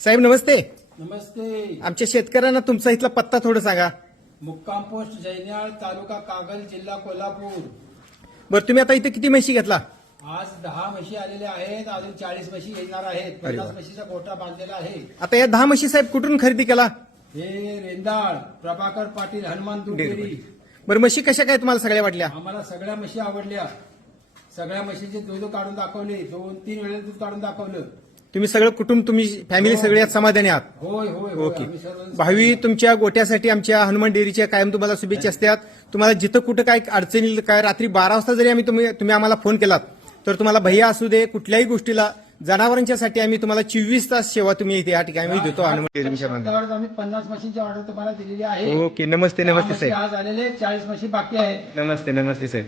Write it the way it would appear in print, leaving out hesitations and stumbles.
साहेब नमस्ते. नमस्ते. आमच्या शेतकऱ्यांना तुमचा इथला पत्ता थोडं सांगा. मुक्काम पोस्ट जैन्याळ, तालुका कागल, जिल्हा कोल्हापूर. बरं तुम्ही आता इथे किती म्हशी घेतला? आज 10 म्हशी आलेल्या आहेत. अजून 40 म्हशी येणार आहेत. 50 म्हशीचा गोठा बांधलेला आहे. आता या 10 म्हशी साहेब कुठून खरेदी केला? हे रेंदाळ प्रभाकर पाटील हनुमान दूध डेअरी. बरं म्हशी कशा काय तुम्हाला सगळ्या वाटल्या? आम्हाला सगळ्या म्हशी आवडल्या. सगळ्या म्हशीचे दूध काढून दाखवले. 2-3 वेळेला दूध काढून दाखवलं. तुम्ही सगळं कुटुंब तुम्ही फॅमिली सगळी यात समाधानी आहात? होय होय होय. ओके. आम्ही सर्व भावी तुमच्या गोट्यासाठी आमच्या हनुमान डेअरीच्या कायम तुम्हाला शुभेच्छा असतात. तुम्हाला जिथं कुठं काय अडचणी काय रात्री 12 वाजता जरी तुम्ही आम्हाला फोन केलात तर तुम्हाला भैया असू दे कुठल्याही गोष्टीला जनावरांच्यासाठी आम्ही तुम्हाला 24 तास सेवा तुम्ही इथे या ठिकाणी आम्ही देतो हनुमान डेअरीच्या मागे. त्यावेळेस आम्ही 50 म्हशींची ऑर्डर तुम्हाला दिलेली आहे. ओके. नमस्ते नमस्ते साहेब. आज आलेले 40 म्हशी बाकी आहे. नमस्ते नमस्ते साहेब.